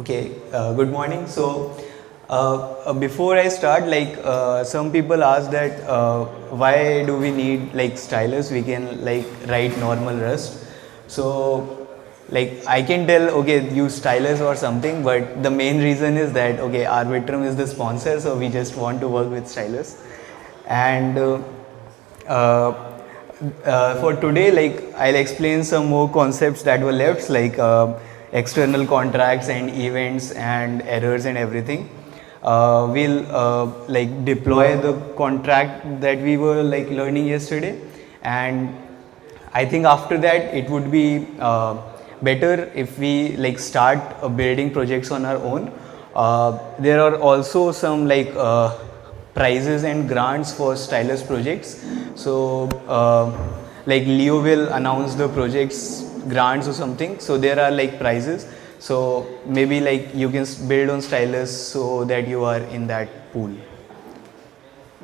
Okay, good morning. Before I start, some people ask that why do we need like stylus? We can like write normal Rust. So, I can tell okay use stylus or something, but the main reason is that okay Arbitrum is the sponsor, so we just want to work with stylus. And uh, for today, I'll explain some more concepts that were left, external contracts and events and errors and everything. We'll deploy the contract that we were like learning yesterday, and I think after that it would be better if we like start building projects on our own. There are also some prizes and grants for Stylus projects. So Leo will announce the projects grants or something. So there are like prizes. So maybe like you can build on Stylus so that you are in that pool.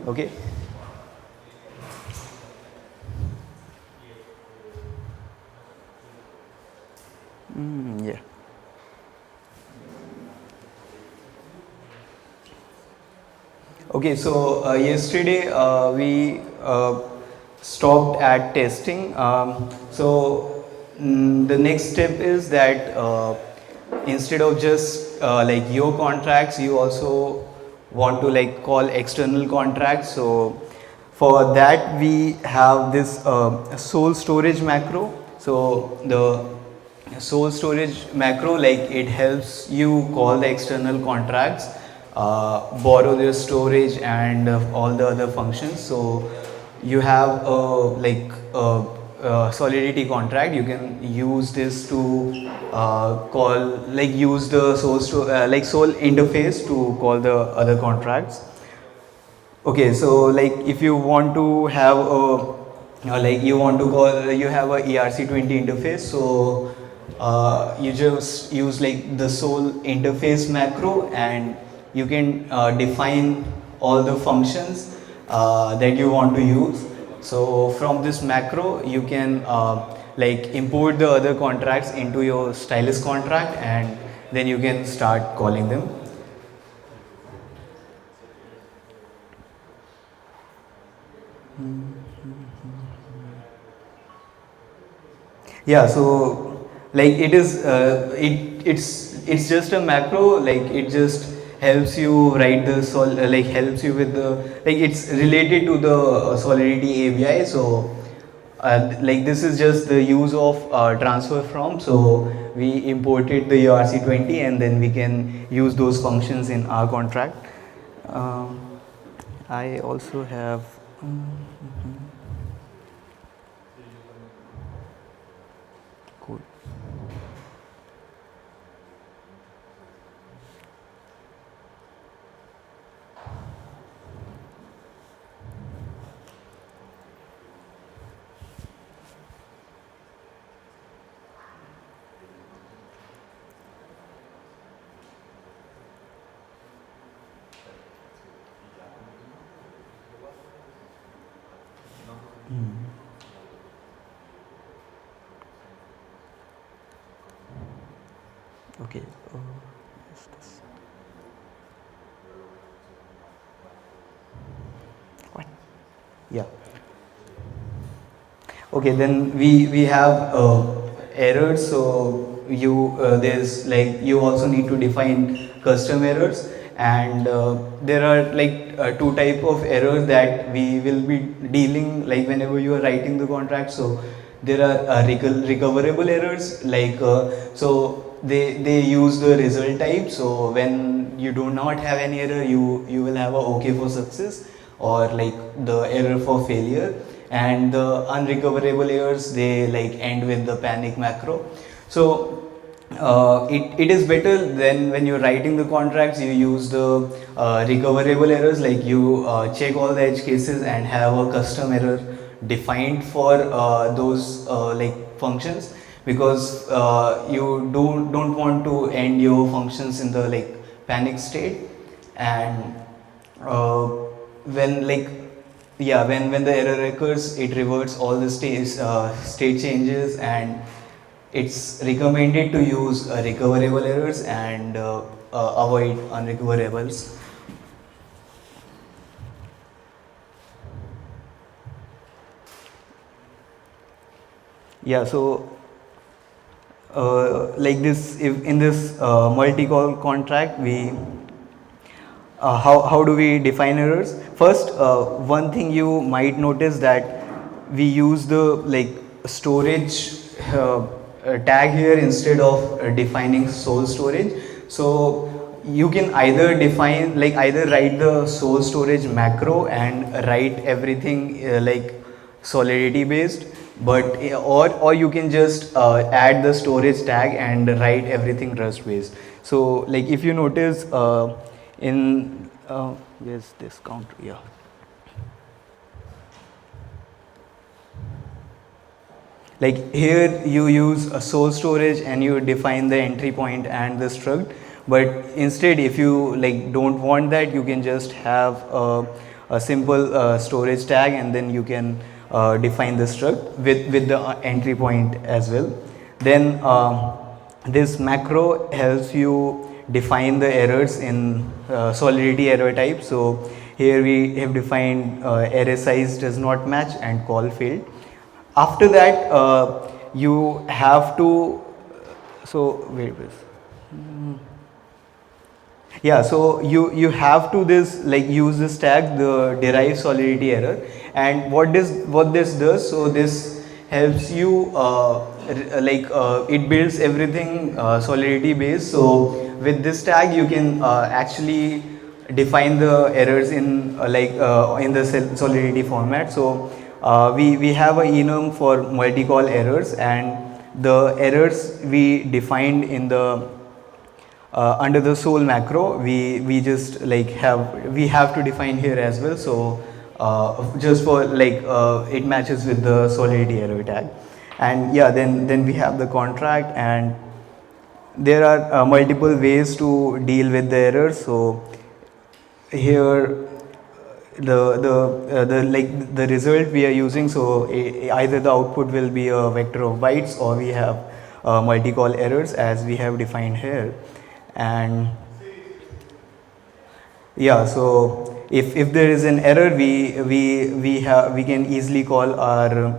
Okay. Yeah. Okay, so yesterday we stopped at testing. The next step is that instead of just like your contracts, you also want to like call external contracts. So for that we have this soul storage macro. So the soul storage macro, like it helps you call the external contracts, borrow their storage and all the other functions. So you have a solidity contract. You can use this to call use the soul interface to call the other contracts. Okay, so like if you want to have you want to call, you have a ERC20 interface, so you just use like the soul interface macro, and you can define all the functions that you want to use. So from this macro you can import the other contracts into your Stylus contract, and then you can start calling them. Yeah, so like it is it's just a macro, like it just helps you write the helps you with the, like it's related to the Solidity API. So this is just the use of transfer from. So we imported the ERC20 and then we can use those functions in our contract. I also have cool. Okay. Is this? What? Yeah. Okay, then we have errors. So you there's like you also need to define custom errors, and there are two type of errors that we will be dealing like whenever you are writing the contract. So there are recoverable errors, so they use the result type. So when you do not have any error, you will have a okay for success or like the error for failure. And the unrecoverable errors, they like end with the panic macro. So it is better than when you're writing the contracts, you use the recoverable errors, like you check all the edge cases and have a custom error defined for those functions, because you don't want to end your functions in the panic state. And when when the error occurs, it reverts all the state changes, and it's recommended to use recoverable errors and avoid unrecoverables. Yeah, so like this, if in this multi-call contract, we how do we define errors? First, one thing you might notice that we use the like storage tag here instead of defining sole storage. So you can either define like either write the sole storage macro and write everything like Solidity based, but or you can just add the storage tag and write everything Rust based. So like if you notice in where's this counter? Yeah. Like here you use a source storage and you define the entry point and the struct, but instead if you like don't want that, you can just have a simple storage tag and then you can define the struct with the entry point as well. Then this macro helps you define the errors in Solidity error type. So here we have defined array size does not match and call failed. After that, you have to, so wait, yeah, so you have to this like use this tag, the derive Solidity error, and what this does, so this helps you it builds everything Solidity based. So with this tag you can actually define the errors in in the Solidity format. So we have a enum for multi-call errors, and the errors we defined in the under the sole macro, we just like we have to define here as well. So just for like it matches with the Solidity error tag, and yeah, then we have the contract, and there are multiple ways to deal with the errors. So here the result we are using, so either the output will be a vector of bytes or we have multi-call errors as we have defined here. And yeah, so if there is an error, we can easily call our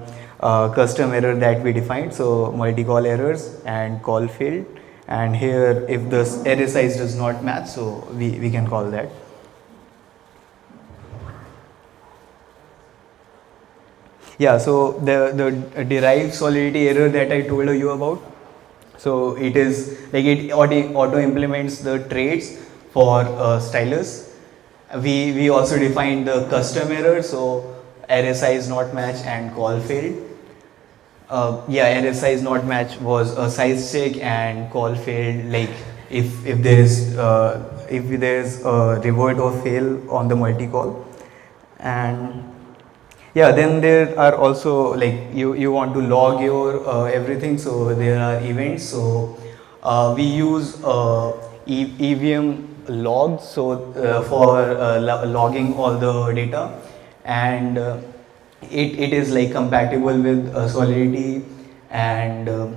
custom error that we defined. So multi-call errors and call failed, and here if the array size does not match, so we can call that. Yeah, so the derived Solidity error that I told you about, so it is like it auto implements the traits for Stylus. We also defined the custom error, so array size not match and call failed. Yeah, array size not match was a size check and call failed, like if there's a revert or fail on the multi-call. And yeah, then there are also like you want to log your everything, so there are events. So we use EVM logs, so for logging all the data, and it is like compatible with Solidity, and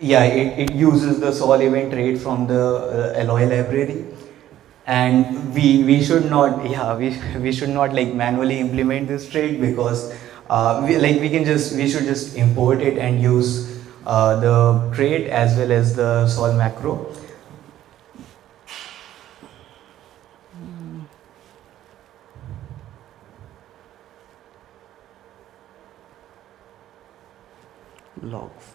yeah, it uses the sol event trait from the Alloy library. And we should not, yeah, we should not like manually implement this trait, because we should just import it and use the trait as well as the sol macro. Logs,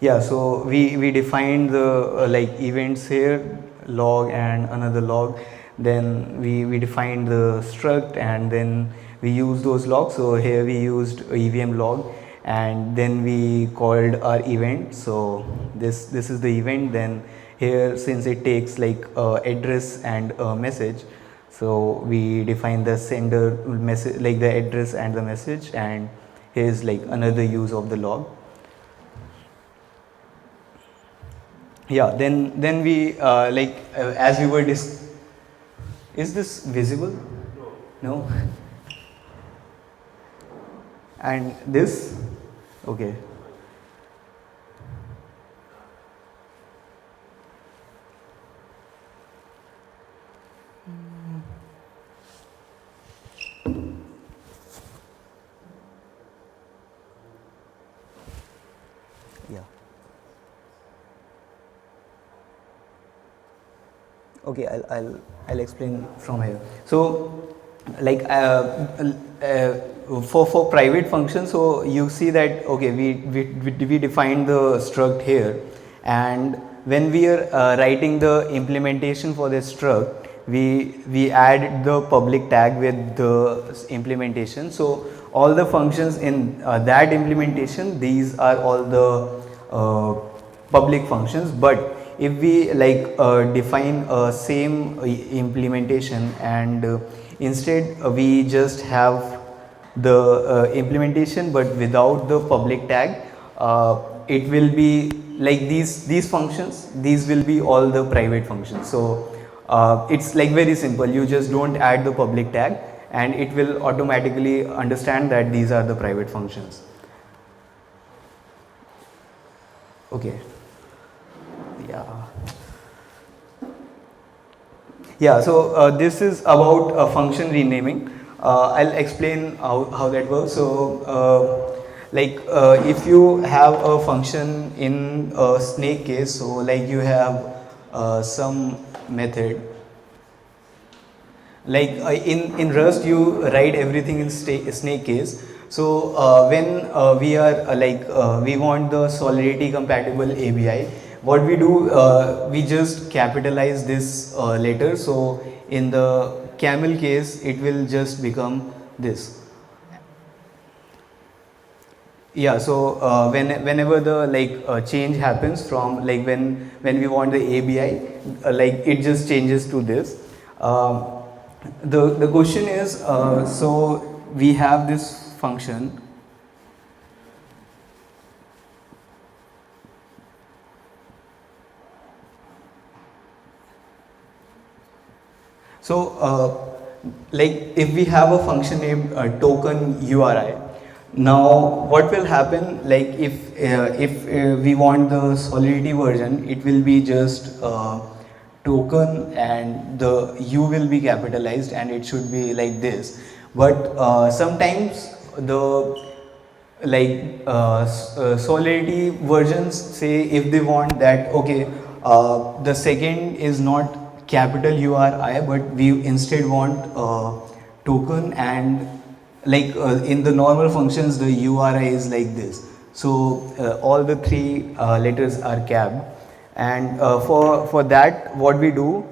yeah, so we defined the like events here, log and another log. Then we defined the struct, and then we use those logs. So here we used EVM log, and then we called our event. So this is the event. Then here, since it takes like address and a message, so we define the sender message, like the address and the message, and here's like another use of the log. Yeah, then we as we were is this visible? No. And this? Okay. Yeah. Okay, I'll explain from here. So, like for private functions, so you see that okay, we define the struct here, and when we are writing the implementation for this struct, we add the public tag with the implementation. So all the functions in that implementation, these are all the public functions. But if we like define a same implementation, and instead we just have the implementation but without the public tag, it will be like these functions, these will be all the private functions. So it's like very simple, you just don't add the public tag and it will automatically understand that these are the private functions. Okay. Yeah. Yeah, so this is about function renaming. I'll explain how that works. So if you have a function in a snake case, so like you have some method, like in Rust you write everything in snake case. So when we are we want the Solidity compatible ABI, what we do, we just capitalize this letter. So in the camel case it will just become this. Yeah, so whenever the change happens from when we want the ABI, it just changes to this. The question is, so we have this function. So if we have a function named token URI, now what will happen, if we want the Solidity version, it will be just token and the U will be capitalized and it should be like this. But sometimes the Solidity versions say if they want that okay, the second is not capital URI, but we instead want token, and in the normal functions the URI is like this. So all the three letters are capped, and for that what we do,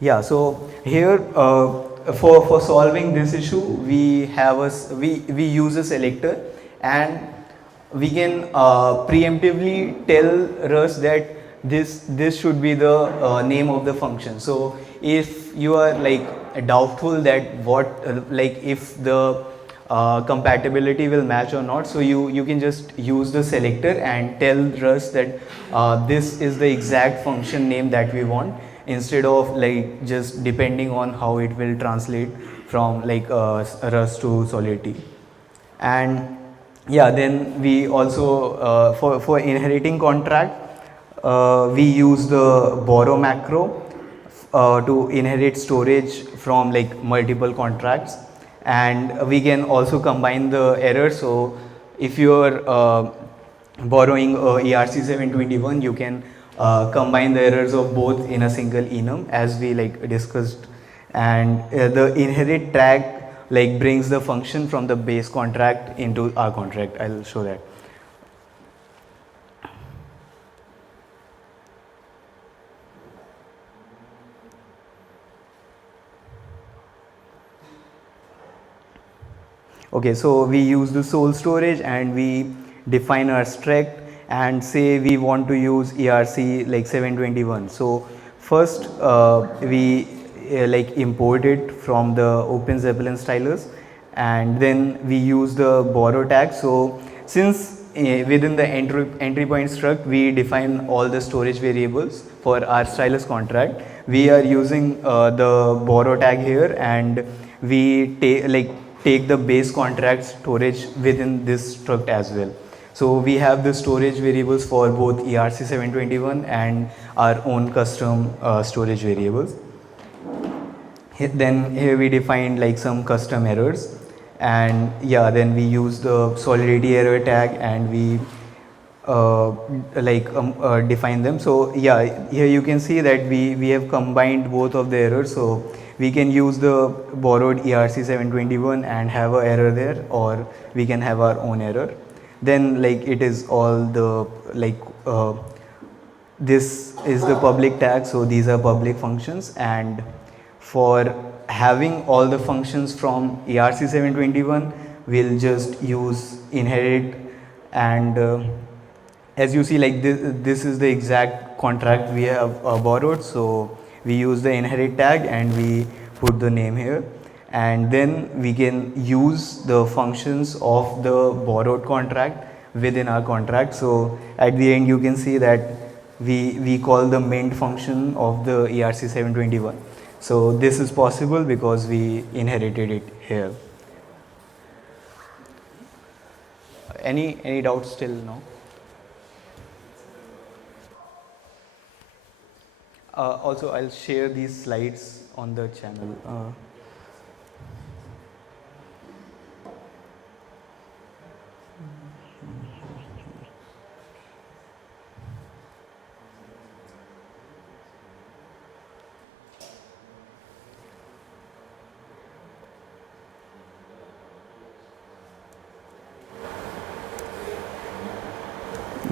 yeah, so here for solving this issue, we have we use a selector, and we can preemptively tell Rust that this should be the name of the function. So if you are doubtful that what if the compatibility will match or not, so you can just use the selector and tell Rust that this is the exact function name that we want, instead of just depending on how it will translate from Rust to Solidity. And yeah, then we also for inheriting contract, we use the borrow macro to inherit storage from multiple contracts, and we can also combine the errors. So if you are borrowing ERC721, you can combine the errors of both in a single enum, as we discussed. And the inherit tag brings the function from the base contract into our contract. I'll show that. Okay, so we use the soul storage and we define our struct and say we want to use ERC 721. So first we import it from the OpenZeppelin Stylus, and then we use the borrow tag. So since within the entry point struct, we define all the storage variables for our stylus contract. We are using the borrow tag here, and we take the base contract storage within this struct as well. So we have the storage variables for both ERC721 and our own custom storage variables. Then here we defined like some custom errors, and yeah, then we use the solidity error tag, and we define them. So yeah, here you can see that we have combined both of the errors. So we can use the borrowed ERC721 and have a error there, or we can have our own error. Then like it is all the this is the public tag, so these are public functions. And for having all the functions from ERC721, we'll just use inherit, and as you see, like this is the exact contract we have borrowed. So we use the inherit tag and we put the name here, and then we can use the functions of the borrowed contract within our contract. So at the end you can see that we call the mint function of the ERC721. So this is possible because we inherited it here. Any doubts till now? Also, I'll share these slides on the channel.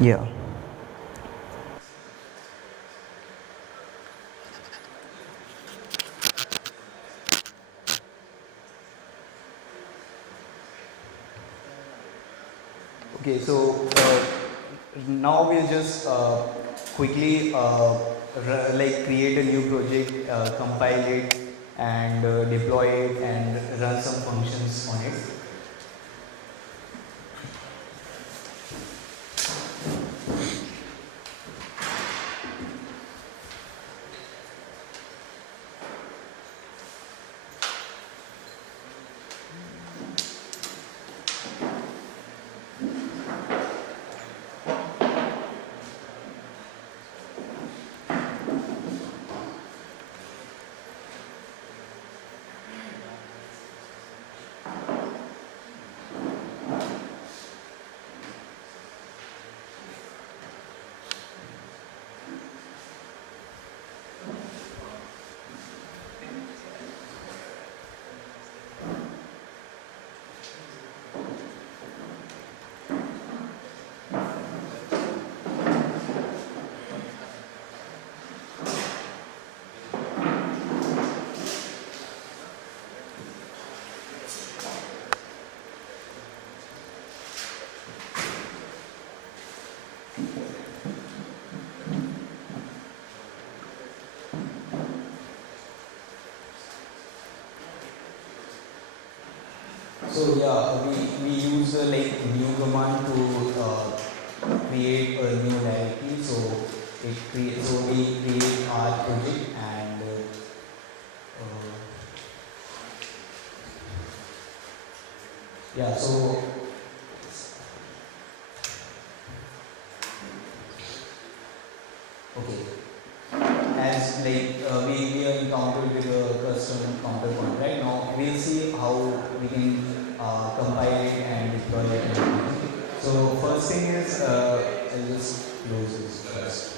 Yeah. Okay, so now we'll just quickly create a new project, compile it, and deploy it, and run some functions on it. So yeah, we use a new command to create a new directory. So we create our project, and yeah, so okay. As we are encountered with a custom counter contract. Now we'll see how we can compile it and deploy it. So first thing is I'll just close this first.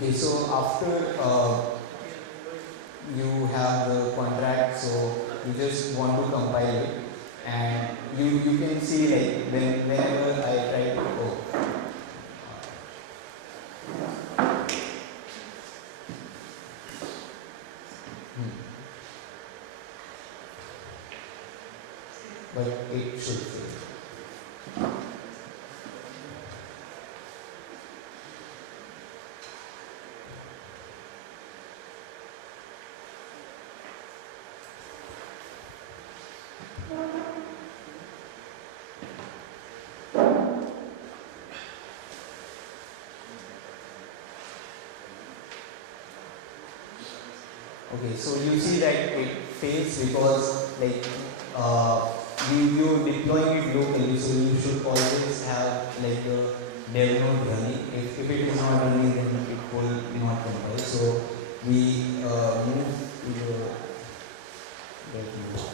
Okay, so after you have the contract, so you just want to compile it, and you can see like whenever I try to hmm, but it should fail. Okay, so you see that it fails because like you deploying it locally, so you should always have like the dev node running. If it is not running, then it will not compile. So we move to the dev node.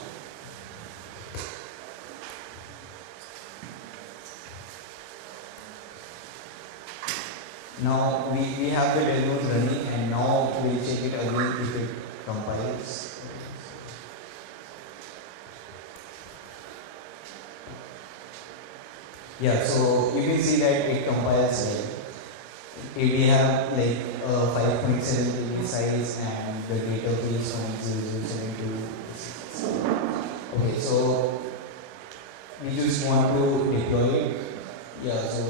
Now we have the dev node running, and now we'll check it again if it compiles. Yeah, so you can see that it compiles well. We have like 5.7 KB size and the data is 0.0072. Okay, so we just want to deploy it. Yeah, so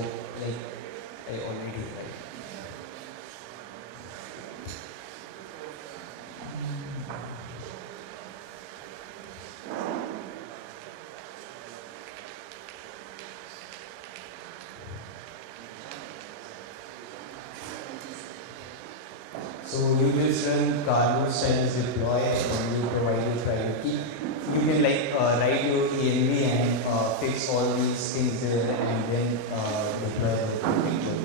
like I already did that. So you just run cargo Stylus deploy and you provide your private key. You can like write your env and fix all these things there and then deploy the picture.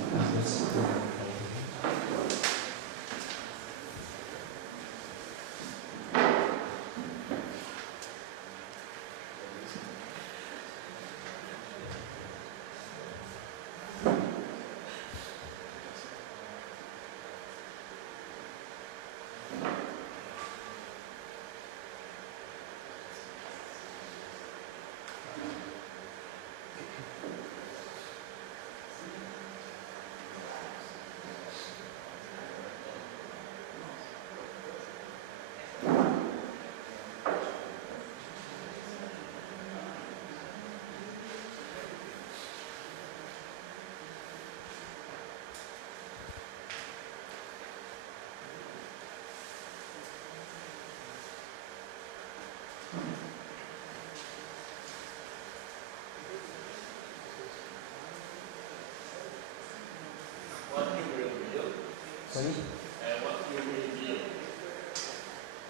Sorry?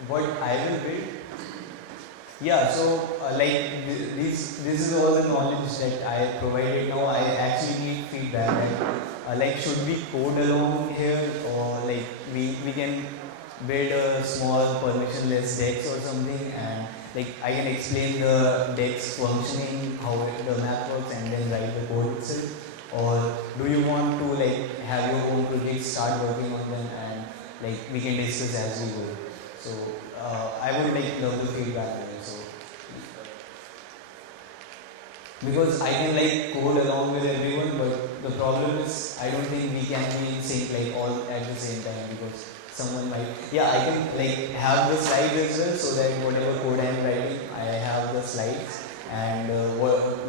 What I will build? Yeah, so like this is all the knowledge that I provided now. I actually need feedback. Like should we code along here, or like we can build a small permissionless DEX or something, and like I can explain the DEX functioning, how the map works, and then write the code itself. Or do you want to like have your own project, start working on them, and like we can discuss as we go. So I would like love the feedback there. So because I can like code along with everyone, but the problem is I don't think we can be in sync like all at the same time, because someone might, yeah, I can like have the slides as well, so that whatever code I am writing, I have the slides, and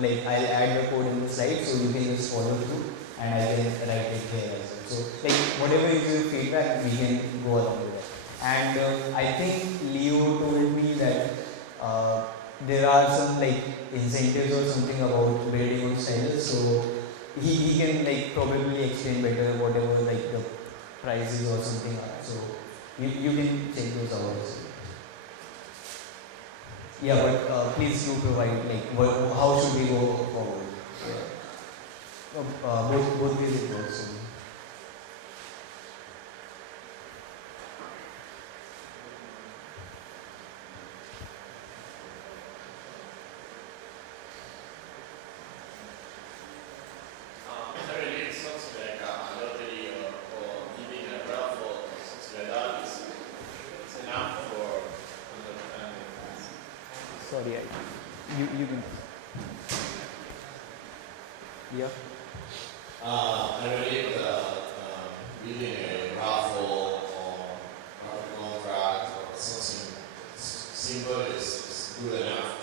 like I'll add the code in the slides, so you can just follow through, and I can write it here as well. So like whatever is your feedback, we can go along with that. And I think Leo told me that there are some like incentives or something about building on Stylus, so he can like probably explain better whatever like the prices or something are. So you can check those out also. Yeah, but please do provide like how should we go forward? Yeah. Both ways it works. So. sorry, you can. Yeah. I believe that building a raffle or raffle contract or something simple is good enough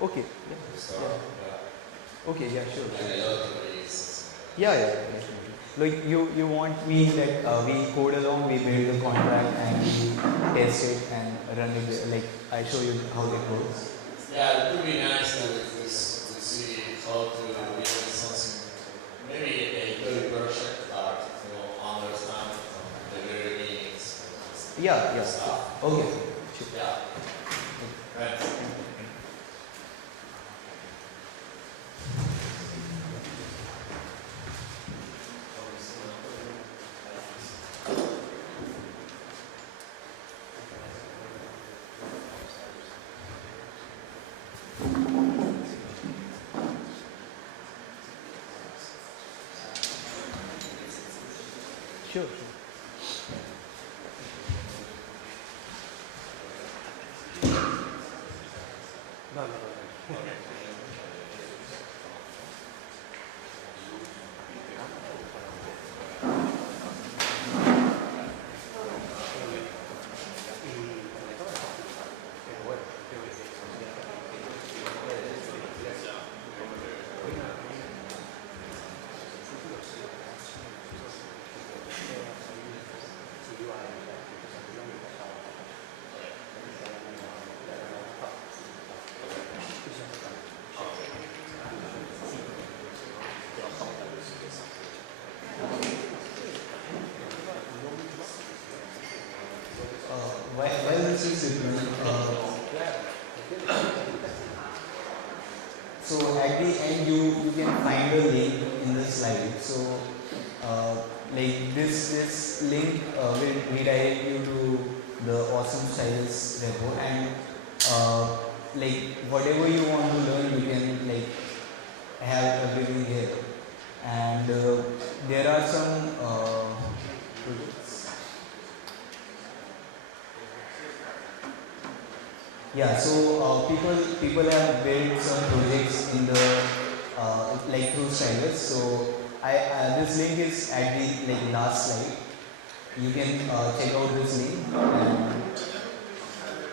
Okay. to start. Yeah. Okay. Yeah. Sure. Like a lottery is something. Yeah. Definitely. Like you want me that we code along, we build the contract and we test it and run it. Like I show you how it works. Yeah, it would be nice to see how to build something. Maybe a good project but understand from the very beginnings. Yeah. Stuff. Okay. Yeah. Right. Sure. Why this is different? So at the end you can find a link in the slide. So like this link will redirect you to the awesome Stylus repo, and like whatever you want to learn you can like have everything here. And there are some projects. Yeah, so people have built some projects in the like through Stylus. So I this link is at the like last slide. You can check out this link, and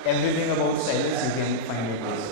everything about Stylus you can find it there.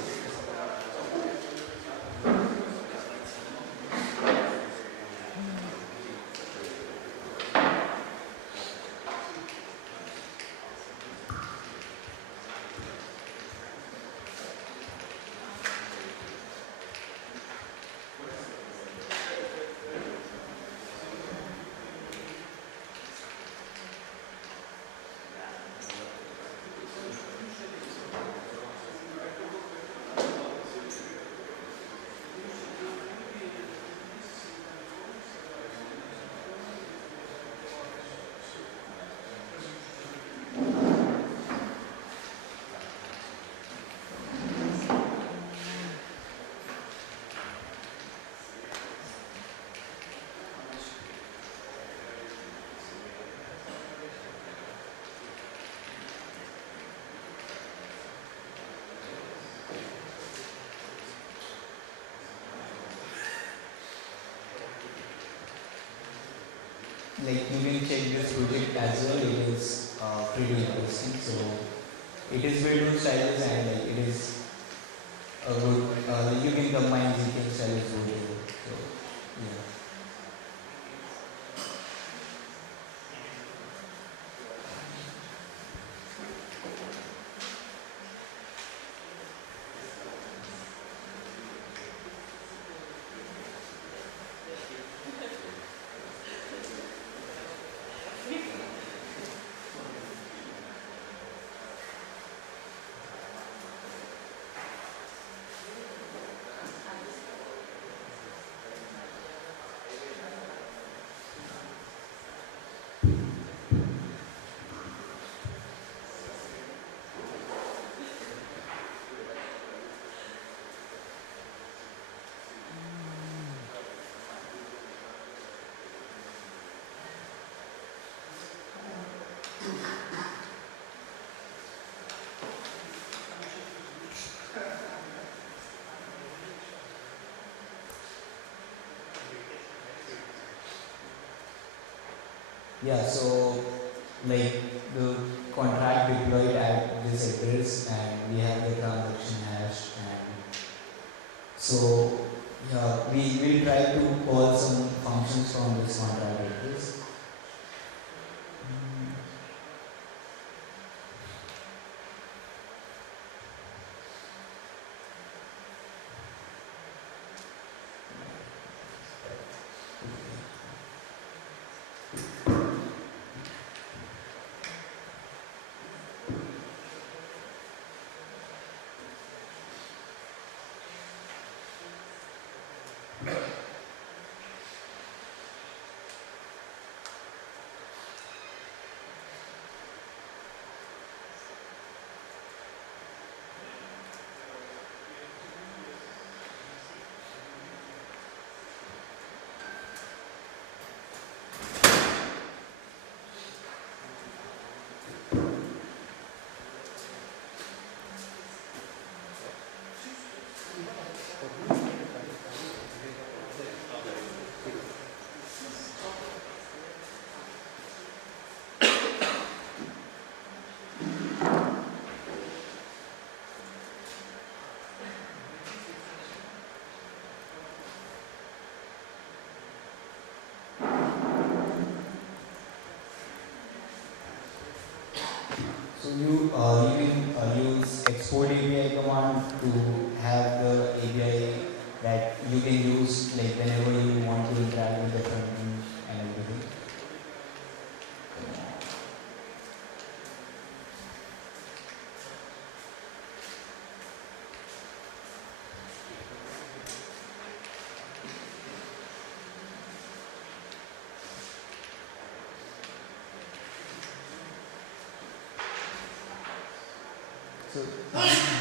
Like you can check this project as well. It is pretty interesting. So it is built on Stylus, and like it is a good. Like you can combine ZK and Stylus together. So yeah. Yeah, so like the contract deployed at this address and we have the transaction hash, and so yeah, we will try to call some functions from this contract address. So you can use export API command to have the API that you can use like whenever you want to interact with the front end and everything. So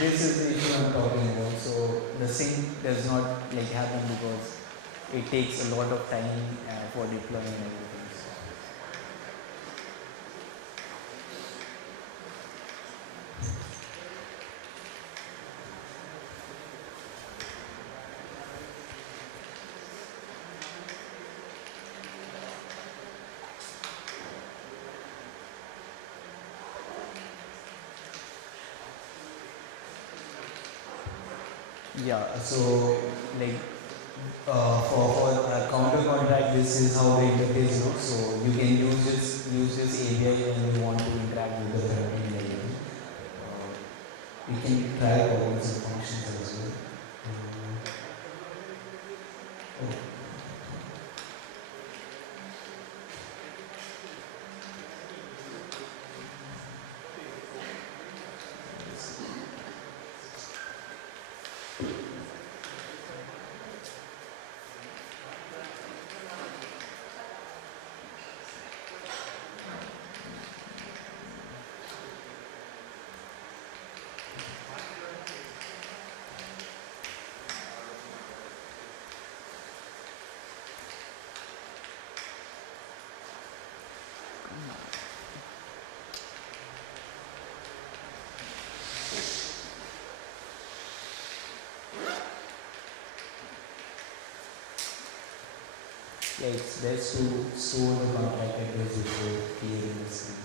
this is the issue I'm talking about. So the sync does not like happen because it takes a lot of time for deploying everything. Yeah, so like for counter contract, this is how the interface looks. So you can use this API when you want to interact with the front end layer. You can try calling some functions as well. Oh. Yeah, it's best to store the contract address before clearing the screen.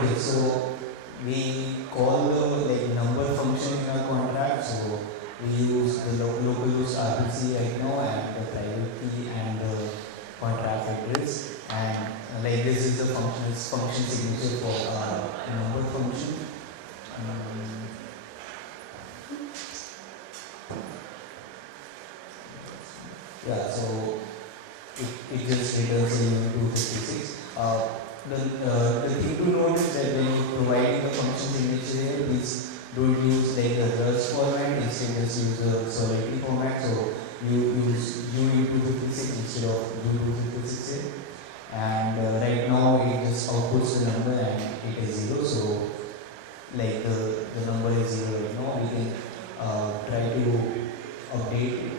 Okay, so we call the number function in our contract. So we use the localhost RPC right now and the private key and the contract address. And this is the function signature for our number function. Yeah, so it just returns in 256. The thing to note is that when you provide the function signature here, please don't use the Rust format, instead just use the Solidity format. So you use U in 256 instead of U 256 here. And right now it just outputs the number and it is 0. So the number is 0 right now. We can try to update it.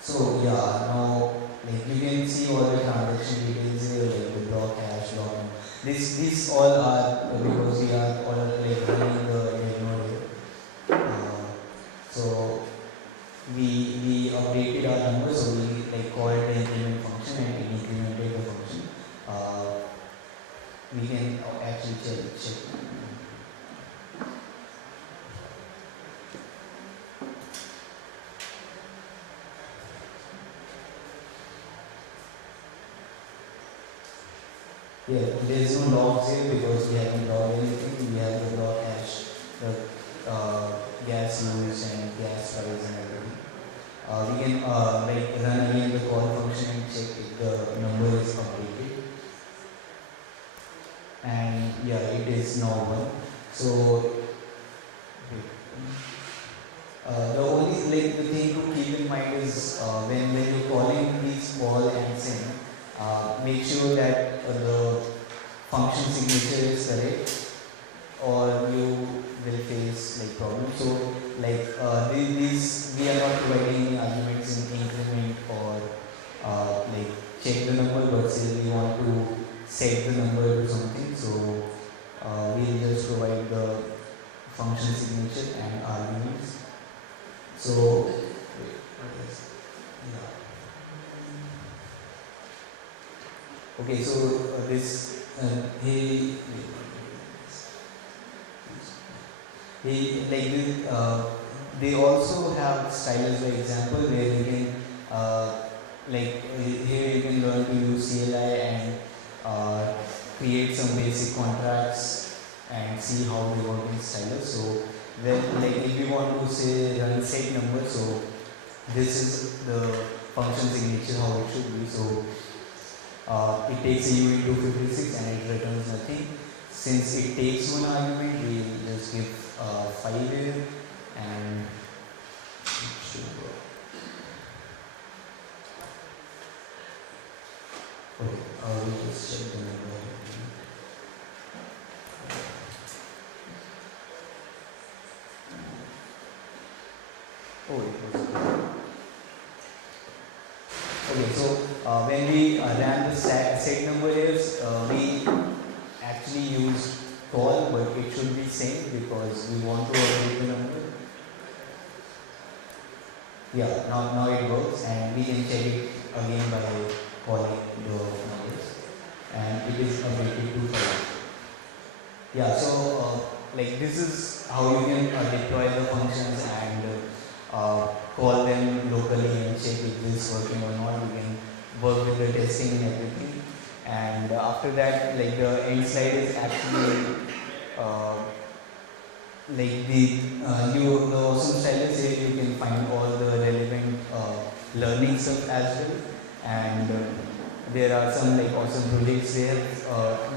So now you can see all the transaction details here, the block hash, block. These all are because we are all running the node here. So we updated our number, so we called the increment function and it incremented the function. We can actually check. Yeah, there is no logs here because we haven't logged anything. We have the log hash, the gas use and gas price and everything. We can run again the call function and check if the number is completed. And yeah, it is now 1. So the only the thing to keep in mind is when you're calling these call and send, make sure that the function signature is correct, or you will face problems. So these we are not providing any arguments in increment or check the number, but say we want to set the number to something. So we'll just provide the function signature and arguments. So okay, so this they also have Stylus, for example, where you can here you can learn to use CLI and create some basic contracts and see how they work in Stylus. So then if you want to say run setNumber, so this is the function signature how it should be. So it takes a U into 56 and it returns nothing. Since it takes one argument, we will just give 5 here and it should work. Okay, we'll just check the number. Oh, it was okay. So when we ran the setNumber is we actually used call, but it should be send because we want to update the number. Yeah, now it works, and we can check it again by calling the numbers, and it is updated to 5. Yeah, so this is how you can deploy the functions and call them locally and check if this is working or not. You can work with the testing and everything. And after that, the end slide is actually the awesome Stylus here. You can find all the relevant learning stuff as well. And there are some awesome projects there.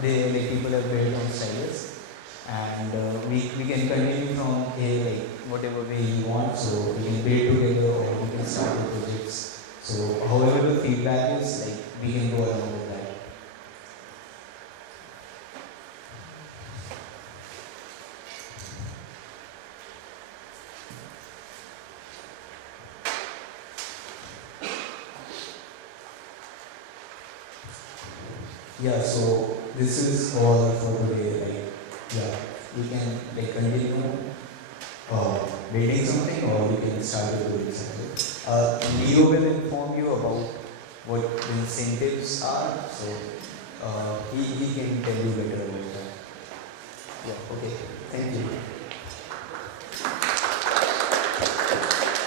People have built on Stylus. And we can continue from here whatever way you want. So we can build together or we can start the projects. So however the feedback is, we can go along with that. Yeah, so this is all for today. Like, yeah, we can like continue building something, or you can start with doing something. Leo will inform you about what the incentives are, so he can tell you better about that. Yeah, okay. Thank you.